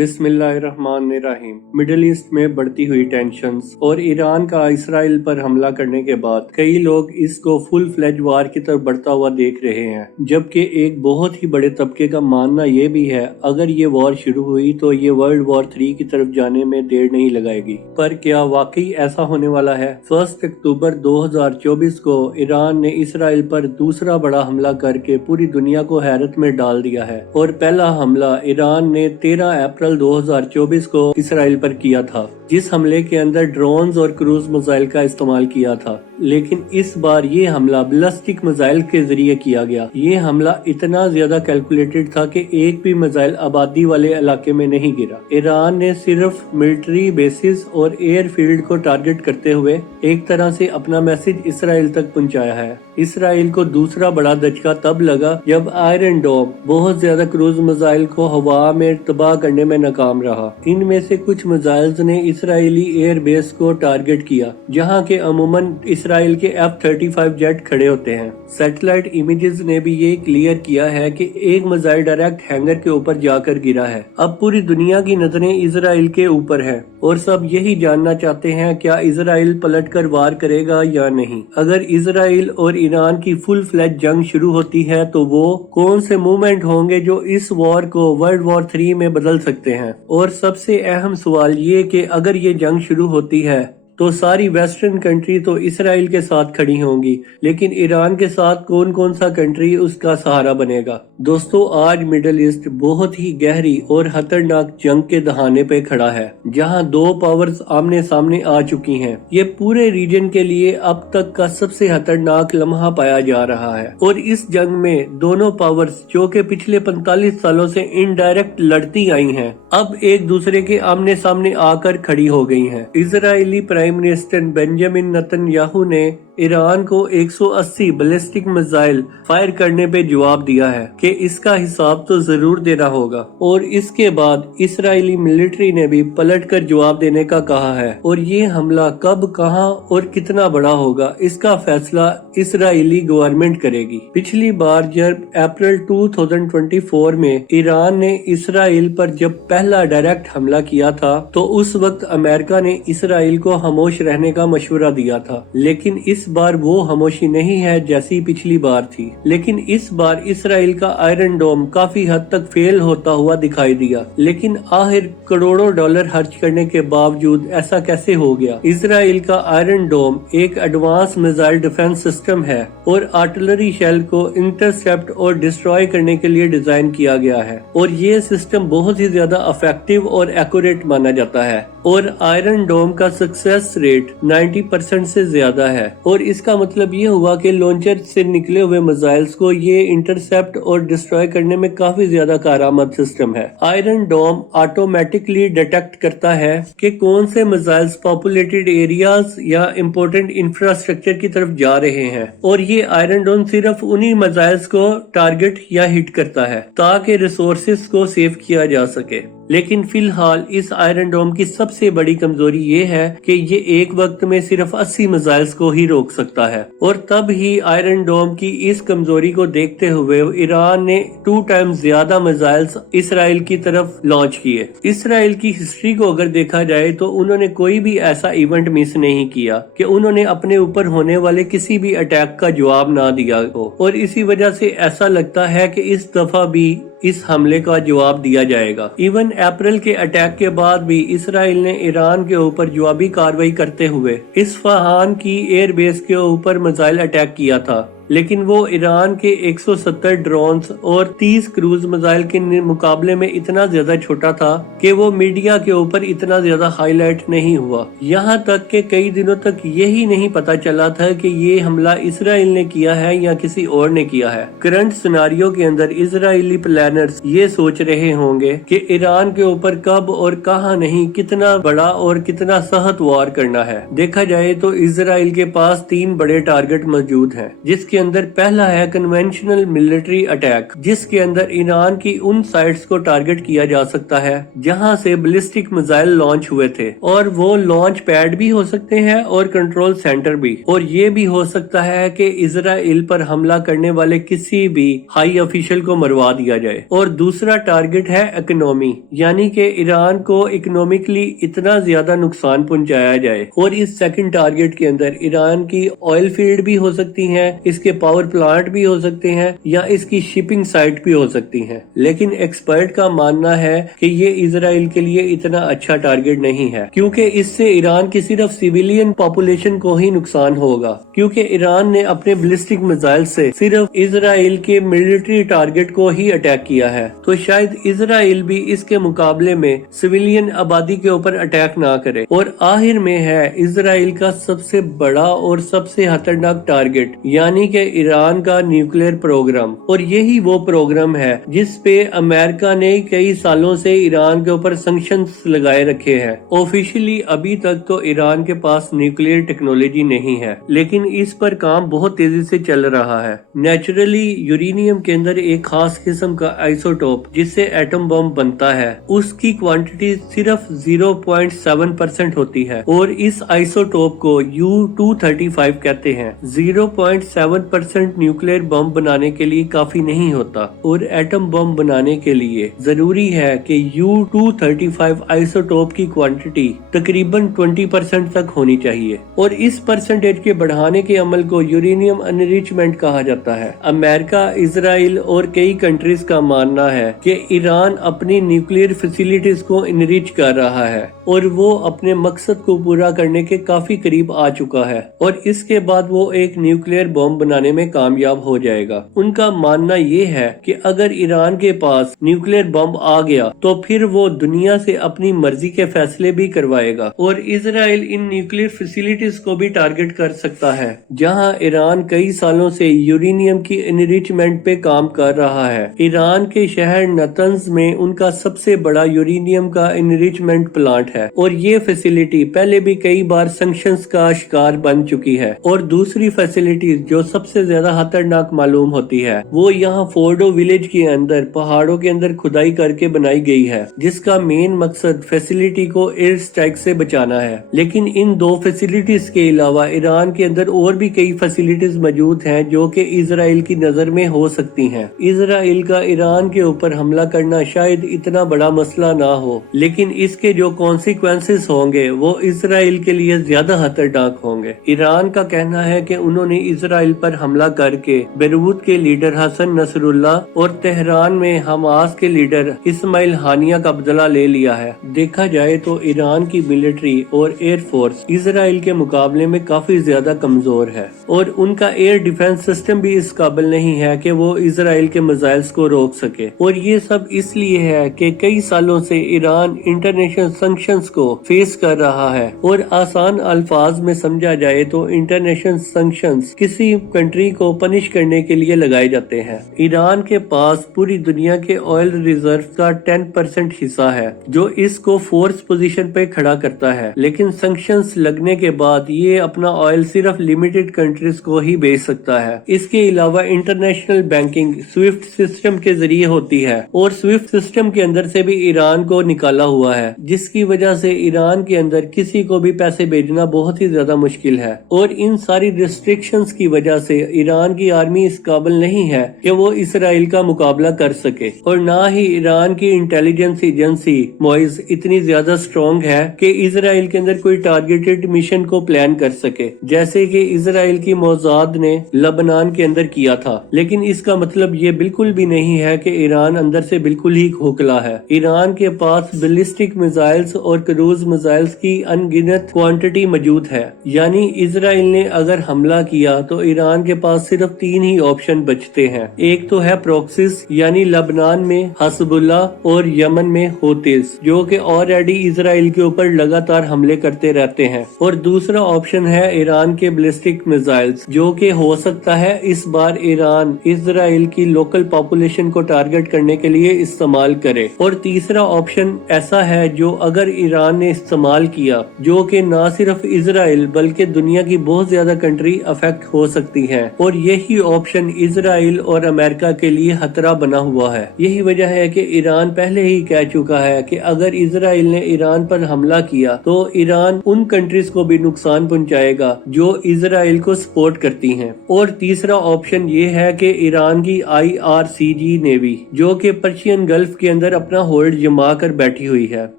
बिस्मिल्लाहिर्रहमानिर्रहीम। Middle east में बढ़ती हुई टेंशन्स और ईरान का इसराइल पर हमला करने के बाद कई लोग इसको फुल फ्लेज वार की तरफ बढ़ता हुआ देख रहे हैं, जबकि एक बहुत ही बड़े तबके का मानना यह भी है अगर ये वॉर शुरू हुई तो ये वर्ल्ड वॉर 3 की तरफ जाने में देर नहीं लगाएगी। पर क्या वाकई ऐसा होने वाला है? 1 अक्टूबर 2024 को ईरान ने इसराइल पर दूसरा बड़ा हमला करके पूरी दुनिया को हैरत में डाल दिया है और पहला हमला ईरान ने 13 अप्रैल 2024 को इसराइल पर किया था, जिस हमले के अंदर ड्रोन्स और क्रूज मिसाइल का इस्तेमाल किया था। लेकिन इस बार ये हमला बैलिस्टिक मिसाइल के जरिए किया गया। ये हमला इतना ज्यादा कैलकुलेटेड था कि एक भी मिसाइल आबादी वाले इलाके में नहीं गिरा। ईरान ने सिर्फ मिलिट्री बेसिस और एयरफील्ड को टारगेट करते हुए एक तरह से अपना मैसेज इसराइल तक पहुंचाया है। इसराइल को दूसरा बड़ा झटका तब लगा जब आयरन डोम बहुत ज्यादा क्रूज मिसाइल को हवा में तबाह करने में नाकाम रहा। इनमें से कुछ मिसाइल्स ने इसराइली एयर बेस को टारगेट किया, जहां के अमूमन इसराइल के F-35 जेट खड़े होते हैं। सैटेलाइट इमेजेस ने भी ये क्लियर किया है कि एक मिसाइल डायरेक्ट हैंगर के ऊपर जाकर गिरा है। अब पूरी दुनिया की नजरें इसराइल के ऊपर है और सब यही जानना चाहते हैं क्या इसराइल पलटकर वार करेगा या नहीं। अगर इसराइल और ईरान की फुल फ्लैज जंग शुरू होती है तो वो कौन से मूवमेंट होंगे जो इस वॉर को वर्ल्ड वॉर 3 में बदल सकते हैं। और सबसे अहम सवाल ये कि अगर ये जंग शुरू होती है तो सारी वेस्टर्न कंट्री तो इसराइल के साथ खड़ी होंगी, लेकिन ईरान के साथ कौन कौन सा कंट्री उसका सहारा बनेगा। दोस्तों, आज मिडिल ईस्ट बहुत ही गहरी और खतरनाक जंग के दहाने पे खड़ा है, जहां दो पावर्स आमने सामने आ चुकी हैं। ये पूरे रीजन के लिए अब तक का सबसे खतरनाक लम्हा पाया जा रहा है और इस जंग में दोनों पावर्स जो कि पिछले 45 सालों से इनडायरेक्ट लड़ती आई हैं, अब एक दूसरे के आमने सामने आकर खड़ी हो गई हैं। Israeli prime minister Benjamin Netanyahu ने ईरान को 180 बैलिस्टिक मिसाइल फायर करने पे जवाब दिया है कि इसका हिसाब तो जरूर देना होगा। और इसके बाद इसराइली मिलिट्री ने भी पलटकर जवाब देने का कहा है और ये हमला कब, कहां और कितना बड़ा होगा, इसका फैसला इसराइली गवर्नमेंट करेगी। पिछली बार जब अप्रैल 2024 में ईरान ने इसराइल पर जब पहला डायरेक्ट हमला किया था तो उस वक्त अमेरिका ने इसराइल को खामोश रहने का मशवरा दिया था, लेकिन इस बार वो खामोशी नहीं है जैसी पिछली बार थी। लेकिन इस बार इसराइल का आयरन डोम काफी हद तक फेल होता हुआ दिखाई दिया। लेकिन आखिर करोड़ों डॉलर खर्च करने के बावजूद ऐसा कैसे हो गया? इसराइल का आयरन डोम एक एडवांस मिसाइल डिफेंस सिस्टम है और आर्टिलरी शेल को इंटरसेप्ट और डिस्ट्रॉय करने के लिए डिजाइन किया गया है और ये सिस्टम बहुत ही ज्यादा इफेक्टिव और एक्यूरेट माना जाता है और आयरन डोम का सक्सेस रेट 90% से ज्यादा है। और इसका मतलब ये हुआ कि लॉन्चर से निकले हुए मिसाइल्स को ये इंटरसेप्ट और डिस्ट्रॉय करने में काफी ज्यादा कारआमद सिस्टम है। आयरन डोम ऑटोमेटिकली डिटेक्ट करता है कि कौन से मिसाइल्स पॉपुलेटेड एरियाज या इम्पोर्टेंट इंफ्रास्ट्रक्चर की तरफ जा रहे हैं और ये आयरन डोम सिर्फ उन्हीं मिसाइल्स को टारगेट या हिट करता है ताकि रिसोर्सेज को सेव किया जा सके। लेकिन फिलहाल इस आयरन डोम की सबसे बड़ी कमजोरी ये है कि ये एक वक्त में सिर्फ 80 मिसाइल्स को ही रोक सकता है और तब ही आयरन डोम की इस कमजोरी को देखते हुए ईरान ने 2 टाइम्स ज्यादा मिसाइल्स इसराइल की तरफ लॉन्च किए। इसराइल की हिस्ट्री को अगर देखा जाए तो उन्होंने कोई भी ऐसा इवेंट मिस नहीं किया कि उन्होंने अपने ऊपर होने वाले किसी भी अटैक का जवाब ना दिया हो और इसी वजह से ऐसा लगता है कि इस दफा भी इस हमले का जवाब दिया जाएगा। इवन अप्रैल के अटैक के बाद भी इसराइल ने ईरान के ऊपर जवाबी कार्रवाई करते हुए इस्फहान की एयर बेस के ऊपर मिसाइल अटैक किया था, लेकिन वो ईरान के 170 ड्रोन्स और 30 क्रूज मिसाइल के मुकाबले में इतना ज्यादा छोटा था कि वो मीडिया के ऊपर इतना ज्यादा हाईलाइट नहीं हुआ। यहाँ तक कि कई दिनों तक यही नहीं पता चला था कि ये हमला इसराइल ने किया है या किसी और ने किया है। करंट सिनेरियो के अंदर इसराइली प्लानर्स ये सोच रहे होंगे कि ईरान के ऊपर कब और कहां नहीं, कितना बड़ा और कितना सख्त वार करना है। देखा जाए तो इसराइल के पास 3 बड़े टारगेट मौजूद हैं, जिसके अंदर पहला है कन्वेंशनल मिलिट्री अटैक, जिसके अंदर ईरान की उन साइट्स को टारगेट किया जा सकता है जहां से बैलिस्टिक मिसाइल लॉन्च हुए थे, और वो लॉन्च पैड भी हो सकते हैं और कंट्रोल सेंटर भी। और ये भी हो सकता है कि इजराइल पर हमला करने वाले किसी भी हाई ऑफिशियल को मरवा दिया जाए। और दूसरा टारगेट है इकोनॉमी, यानी कि ईरान को इकोनॉमिकली इतना ज्यादा नुकसान पहुंचाया जाए। और इस सेकंड टारगेट के अंदर ईरान की ऑयल फील्ड भी हो सकती है, इसके पावर प्लांट भी हो सकते हैं, या इसकी शिपिंग साइट भी हो सकती है। लेकिन एक्सपर्ट का मानना है कि ये इजराइल के लिए इतना अच्छा टारगेट नहीं है, क्योंकि इससे ईरान की सिर्फ सिविलियन पॉपुलेशन को ही नुकसान होगा, क्योंकि ईरान ने अपने बैलिस्टिक मिसाइल से सिर्फ इजराइल के मिलिट्री टारगेट को ही अटैक किया है। तो शायद इजराइल भी इसके मुकाबले में सिविलियन आबादी के ऊपर अटैक ना करे। और आखिर में है इजराइल का सबसे बड़ा और सबसे खतरनाक टारगेट, यानी कि ईरान का न्यूक्लियर प्रोग्राम। और यही वो प्रोग्राम है जिस पे अमेरिका ने कई सालों से ईरान के ऊपर सैंक्शंस लगाए रखे हैं। ऑफिशियली अभी तक तो ईरान के पास न्यूक्लियर टेक्नोलॉजी नहीं है, लेकिन इस पर काम बहुत तेजी से चल रहा है। नेचुरली यूरेनियम के अंदर एक खास किस्म का आइसोटोप जिससे एटम बम बनता है, उसकी क्वांटिटी सिर्फ 0.7% होती है, और इस आइसोटोप को U-235 कहते हैं। 0.7% न्यूक्लियर बम बनाने के लिए काफी नहीं होता, और एटम बम बनाने के लिए जरूरी है कि U-235 आइसोटोप की क्वांटिटी तकरीबन 20% तक होनी चाहिए। और इस परसेंटेज के बढ़ाने के अमल को यूरेनियम एनरिचमेंट कहा जाता है। अमेरिका, इजराइल और कई कंट्रीज का मानना है कि ईरान अपनी न्यूक्लियर फैसिलिटीज को इनरिच कर रहा है, और वो अपने मकसद को पूरा करने के काफी करीब आ चुका है, और इसके बाद वो एक न्यूक्लियर बम बनाने में कामयाब हो जाएगा। उनका मानना ये है कि अगर ईरान के पास न्यूक्लियर बम आ गया तो फिर वो दुनिया से अपनी मर्जी के फैसले भी करवाएगा, और इजराइल इन न्यूक्लियर फैसिलिटीज को भी टारगेट कर सकता है जहां ईरान कई सालों से यूरेनियम की एनरिचमेंट पे काम कर रहा है। ईरान के शहर नतंज में उनका सबसे बड़ा यूरेनियम का एनरिचमेंट प्लांट है, और ये फैसिलिटी पहले भी कई बार सैंक्शंस का शिकार बन चुकी है। और दूसरी फैसिलिटी जो सबसे ज्यादा खतरनाक मालूम होती है, वो यहाँ फोर्डो विलेज के अंदर पहाड़ों के अंदर खुदाई करके बनाई गई है, जिसका मेन मकसद फैसिलिटी को एयर स्ट्राइक से बचाना है। लेकिन इन दो फैसिलिटीज के अलावा ईरान के अंदर और भी कई फैसिलिटीज मौजूद हैं जो कि इजराइल की नजर में हो सकती हैं। इजराइल का ईरान के ऊपर हमला करना शायद इतना बड़ा मसला ना हो, लेकिन इसके जो कॉन्सिक्वेंसेस होंगे वो इजराइल के लिए ज्यादा खतरनाक होंगे। ईरान का कहना है कि उन्होंने इजराइल पर हमला करके बेरूत के लीडर हसन नसरुल्लाह और तेहरान में हमास के लीडर इस्माइल हानिया का बदला ले लिया है। देखा जाए तो ईरान की मिलिट्री और एयर फोर्स इजराइल के मुकाबले में काफी ज्यादा कमजोर है, और उनका एयर डिफेंस सिस्टम भी इस काबिल नहीं है कि वो इजराइल के मिसाइल्स को रोक सके। और ये सब इसलिए है कि कई सालों से ईरान इंटरनेशनल सैंक्शंस को फेस कर रहा है, और आसान अल्फाज में समझा जाए तो इंटरनेशनल सैंक्शंस किसी कंट्री को पनिश करने के लिए लगाए जाते हैं। ईरान के पास पूरी दुनिया के ऑयल रिजर्व का 10% हिस्सा है, जो इसको फोर्थ पोजीशन पे खड़ा करता है। लेकिन सैंक्शंस लगने के बाद ये अपना ऑयल सिर्फ लिमिटेड कंट्रीज को ही बेच सकता है। इसके अलावा इंटरनेशनल बैंकिंग स्विफ्ट सिस्टम के जरिए होती है, और स्विफ्ट सिस्टम के अंदर से भी ईरान को निकाला हुआ है, जिसकी वजह से ईरान के अंदर किसी को भी पैसे भेजना बहुत ही ज्यादा मुश्किल है। और इन सारी रिस्ट्रिक्शंस की वजह से ईरान की आर्मी इस काबिल नहीं है कि वो इसराइल का मुकाबला कर सके, और ना ही ईरान की इंटेलिजेंस एजेंसी मोइज इतनी ज्यादा स्ट्रॉन्ग है कि इजराइल के अंदर कोई टारगेटेड मिशन को प्लान कर सके, जैसे कि इजराइल की मोसाद ने लबनान के अंदर किया था। लेकिन इसका मतलब ये बिल्कुल भी नहीं है कि ईरान अंदर से बिल्कुल ही खोखला है। ईरान के पास बैलिस्टिक मिसाइल्स और क्रूज मिसाइल्स की अनगिनत क्वांटिटी मौजूद है, यानी इजराइल ने अगर हमला किया तो ईरान के पास सिर्फ 3 ही ऑप्शन बचते हैं। एक तो है प्रॉक्सिस, यानी लबनान में हसबुल्ला और यमन में होतीज, जो कि ऑलरेडी इजराइल के ऊपर लगातार हमले करते रहते हैं। और दूसरा ऑप्शन है ईरान के बैलिस्टिक मिसाइल्स, जो कि हो सकता है इस बार ईरान इजराइल की लोकल पॉपुलेशन को टारगेट करने के लिए इस्तेमाल करे। और तीसरा ऑप्शन ऐसा है जो अगर ईरान ने इस्तेमाल किया, जो कि न सिर्फ इजराइल बल्कि दुनिया की बहुत ज्यादा कंट्री अफेक्ट हो सकती हैं, और यही ऑप्शन इजराइल और अमेरिका के लिए खतरा बना हुआ है। यही वजह है कि ईरान पहले ही कह चुका है कि अगर इजराइल ने ईरान पर हमला किया तो ईरान उन कंट्रीज को भी नुकसान पहुंचाएगा जो इजराइल को सपोर्ट करती हैं। और तीसरा ऑप्शन ये है कि ईरान की IRCG नेवी, जो कि पर्शियन गल्फ के अंदर अपना होल्ड जमा कर बैठी हुई है,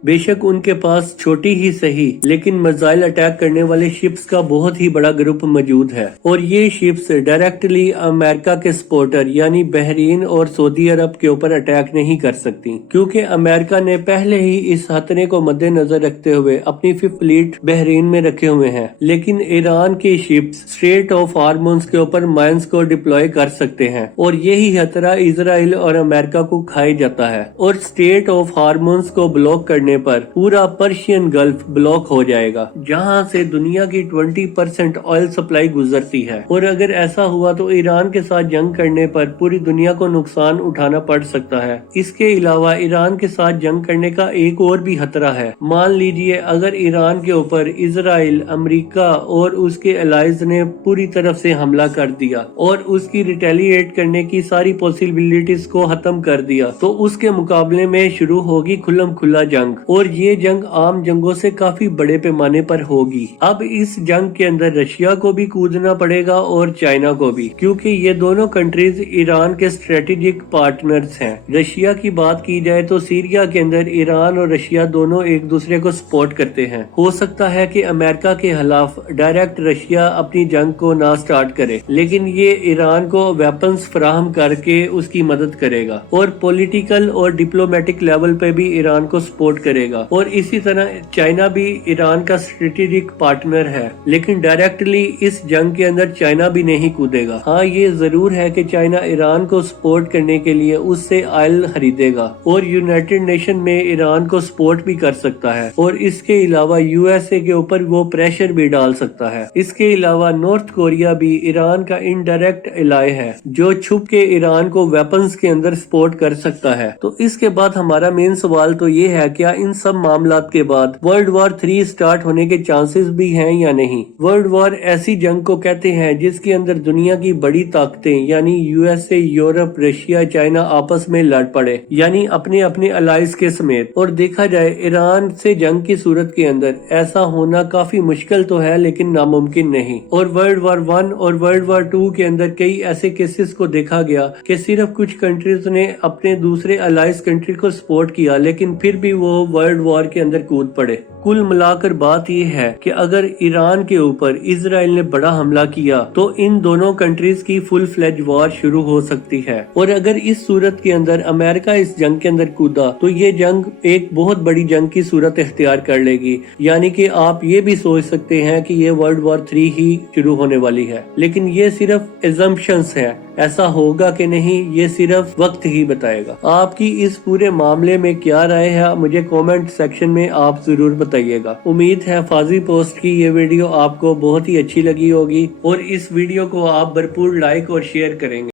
बेशक उनके पास छोटी ही सही लेकिन मिसाइल अटैक करने वाले शिप्स का बहुत ही बड़ा ग्रुप मौजूद है, और ये शिप्स डायरेक्टली अमेरिका के सपोर्टर यानी बहरीन और सऊदी अरब के ऊपर अटैक नहीं कर सकती, क्योंकि अमेरिका ने पहले ही इस खतरे को मद्देनजर रखते हुए अपनी 5th फ्लीट बहरीन में रखे हुए हैं। लेकिन ईरान के शिप्स स्ट्रेट ऑफ हार्मोन्स के ऊपर माइंस को डिप्लॉय कर सकते हैं, और यही खतरा इजराइल और अमेरिका को खाई जाता है, और स्टेट ऑफ हार्मोन्स को ब्लॉक करने पर पूरा पर्शियन गल्फ ब्लॉक हो जाएगा, जहां से दुनिया की 20% ऑयल सप्लाई गुजरती है। और अगर ऐसा हुआ तो ईरान के साथ जंग करने पर पूरी दुनिया को नुकसान उठाना पड़ सकता है। इसके अलावा ईरान के साथ जंग करने का एक और भी खतरा है। मान लीजिए अगर ईरान के ऊपर इजराइल, अमेरिका और उसके अलाइज ने पूरी तरफ से हमला कर दिया और उसकी रिटेलिएट करने की सारी पॉसिबिलिटीज को खत्म कर दिया, तो उसके मुकाबले में शुरू होगी खुल्लम खुल्ला जंग, और ये जंग आम जंगों से काफी बड़े पैमाने पर होगी। अब इस जंग के अंदर रशिया को भी कूदना पड़ेगा और चाइना को भी, क्योंकि ये दोनों कंट्रीज ईरान के स्ट्रेटेजिक पार्टनर्स हैं। रशिया की बात की जाए तो सीरिया के अंदर ईरान और रशिया दोनों एक दूसरे को सपोर्ट करते हैं। हो सकता है कि अमेरिका के खिलाफ डायरेक्ट रशिया अपनी जंग को ना स्टार्ट करे, लेकिन ये ईरान को वेपन्स फराहम करके उसकी मदद करेगा, और पॉलिटिकल और डिप्लोमेटिक लेवल पे भी ईरान को सपोर्ट करेगा। और इसी तरह चाइना भी ईरान का स्ट्रेटेजिक पार्टनर है, लेकिन डायरेक्टली इस जंग के अंदर चाइना भी नहीं कूदेगा। हाँ, ये जरूर है कि चाइना ईरान को सपोर्ट करने के लिए उससे ऑयल खरीदेगा और यूनाइटेड नेशन में ईरान को सपोर्ट भी कर सकता है, और इसके अलावा USA के ऊपर वो प्रेशर भी डाल सकता है। इसके अलावा नॉर्थ कोरिया भी ईरान का इनडायरेक्ट एलाय है, जो छुप के ईरान को वेपन्स के अंदर सपोर्ट कर सकता है। तो इसके बाद हमारा मेन सवाल तो ये है, क्या इन सब मामलात के बाद वर्ल्ड वॉर 3 स्टार्ट होने के चांसेस भी हैं या नहीं? वर्ल्ड वॉर ऐसी जंग को कहते हैं जिसके अंदर दुनिया की बड़ी ताकतें यानी USA, यूरोप, रशिया, चाइना आपस में लड़ पड़े, यानी अपने अपने अलाइज के समेत। और देखा जाए ईरान से जंग की सूरत के अंदर ऐसा होना काफी मुश्किल तो है, लेकिन नामुमकिन नहीं। और वर्ल्ड वॉर 1 और वर्ल्ड वॉर 2 के अंदर कई ऐसे केसेस को देखा गया कि सिर्फ कुछ कंट्रीज ने अपने दूसरे अलाइज कंट्री को सपोर्ट किया, लेकिन फिर भी वो वर्ल्ड वॉर के अंदर कूद पड़े। कुल मिलाकर बात यह है कि अगर ईरान के ऊपर इजराइल ने बड़ा हमला किया तो इन दोनों कंट्रीज की फुल फ्लेज वॉर शुरू हो सकती है, और अगर इस सूरत के अंदर अमेरिका इस जंग के अंदर कूदा तो ये जंग एक बहुत बड़ी जंग की सूरत इख्तियार कर लेगी। यानी कि आप ये भी सोच सकते हैं कि ये वर्ल्ड वॉर 3 ही शुरू होने वाली है, लेकिन ये सिर्फ एजम्पशंस है। ऐसा होगा कि नहीं ये सिर्फ वक्त ही बताएगा। आपकी इस पूरे मामले में क्या राय है मुझे कमेंट सेक्शन में आप जरूर बताइएगा। उम्मीद है फाजी पोस्ट की ये वीडियो आपको बहुत ही अच्छी लगी होगी और इस वीडियो को आप भरपूर लाइक और शेयर करेंगे।